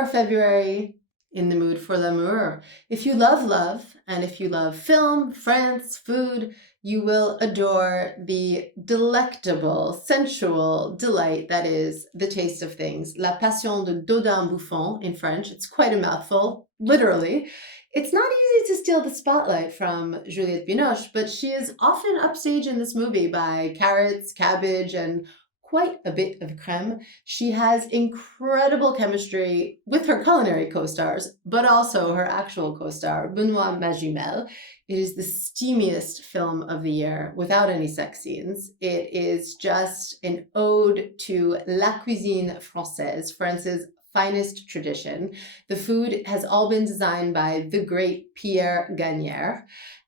or February, in the mood for l'amour. If you love love, and if you love film, France, food, you will adore the delectable, sensual delight that is the taste of things. La Passion de Dodin Bouffon in French. It's quite a mouthful, literally. It's not easy to steal the spotlight from Juliette Binoche, but she is often upstaged in this movie by carrots, cabbage, and quite a bit of creme. She has incredible chemistry with her culinary co-stars, but also her actual co-star, Benoît Magimel. It is the steamiest film of the year without any sex scenes. It is just an ode to la cuisine française, France's finest tradition. The food has all been designed by the great Pierre Gagnère.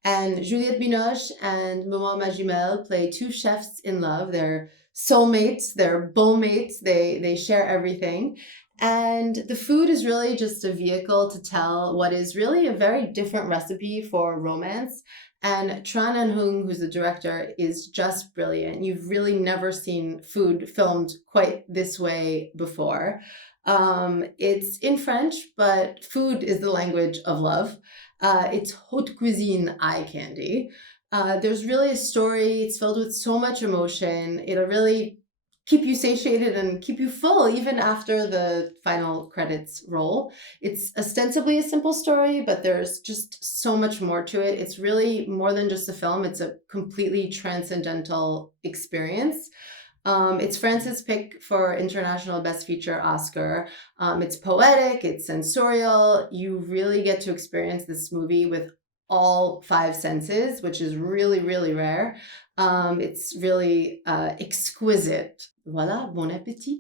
And Juliette Binoche and Benoît Magimel play two chefs in love. They're soulmates, they're bullmates, they share everything. And the food is really just a vehicle to tell what is really a very different recipe for romance. And Tran Anh Hung, who's the director, is just brilliant. You've really never seen food filmed quite this way before. It's in French, but food is the language of love. It's haute cuisine eye candy. There's really a story. It's filled with so much emotion. It'll really keep you satiated and keep you full even after the final credits roll. It's ostensibly a simple story, but there's just so much more to it. It's really more than just a film. It's a completely transcendental experience. It's France's pick for International Best Feature Oscar. It's poetic, it's sensorial. You really get to experience this movie with all five senses, which is really, really rare. It's really exquisite. Voilà, bon appétit.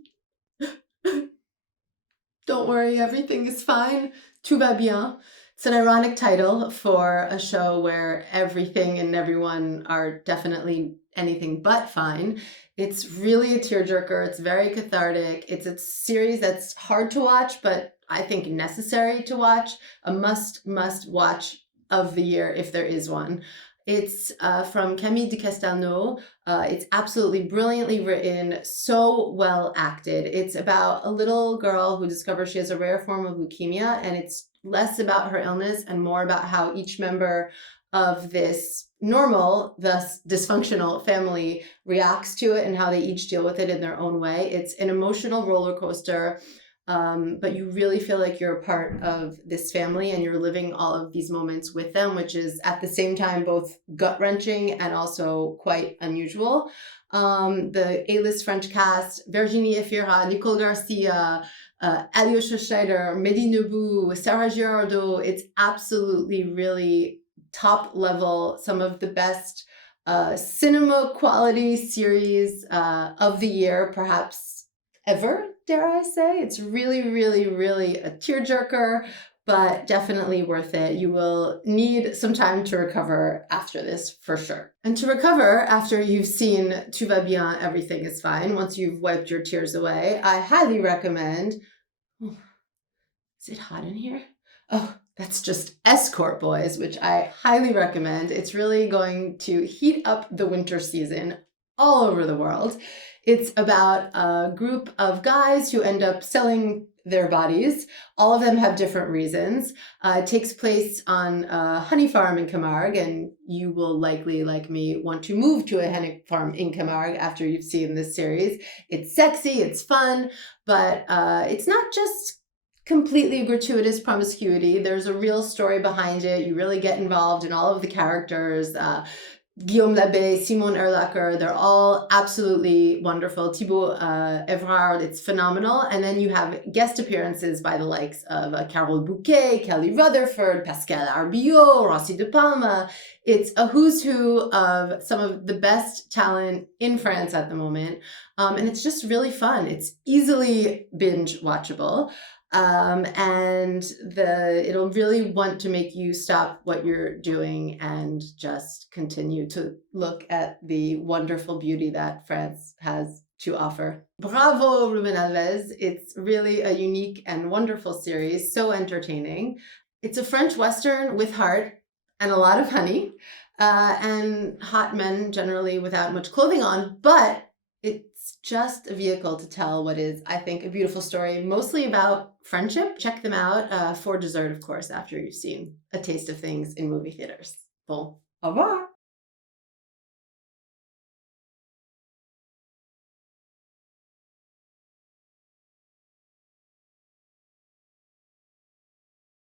Don't worry, everything is fine. Tout va bien. It's an ironic title for a show where everything and everyone are definitely anything but fine. It's really a tearjerker. It's very cathartic. It's a series that's hard to watch, but I think necessary to watch. A must watch of the year if there is one. It's from Camille de Castelnau. It's absolutely brilliantly written, so well acted. It's about a little girl who discovers she has a rare form of leukemia, and it's less about her illness and more about how each member of this normal, thus dysfunctional family reacts to it and how they each deal with it in their own way. It's an emotional roller coaster. But you really feel like you're a part of this family and you're living all of these moments with them, which is at the same time both gut-wrenching and also quite unusual. The A-list French cast, Virginie Efira, Nicole Garcia, Alyosha Schneider, Mehdi Nebou, Sarah Girardot. It's absolutely really top level, some of the best cinema quality series of the year, perhaps ever, dare I say. It's really, really, really a tearjerker, but definitely worth it. You will need some time to recover after this for sure. And to recover after you've seen Tout va bien, everything is fine, once you've wiped your tears away, I highly recommend... Oh, is it hot in here? Oh, that's just Escort Boys, which I highly recommend. It's really going to heat up the winter season all over the world. It's about a group of guys who end up selling their bodies. All of them have different reasons. It takes place on a honey farm in Camargue, and you will likely, like me, want to move to a honey farm in Camargue after you've seen this series. It's sexy, it's fun, but it's not just completely gratuitous promiscuity. There's a real story behind it. You really get involved in all of the characters. Guillaume Labbé, Simone Erlacher, they're all absolutely wonderful. Thibaut Evrard, it's phenomenal. And then you have guest appearances by the likes of Carole Bouquet, Kelly Rutherford, Pascal Arbillot, Rossi de Palma. It's a who's who of some of the best talent in France at the moment. And it's just really fun. It's easily binge watchable. And it'll really want to make you stop what you're doing and just continue to look at the wonderful beauty that France has to offer. Bravo, Ruben Alves. It's really a unique and wonderful series, so entertaining. It's a French Western with heart and a lot of honey, and hot men generally without much clothing on, but It's just a vehicle to tell what is, I think, a beautiful story, mostly about friendship. Check them out for dessert, of course, after you've seen A Taste of Things in movie theaters. Full. Au revoir.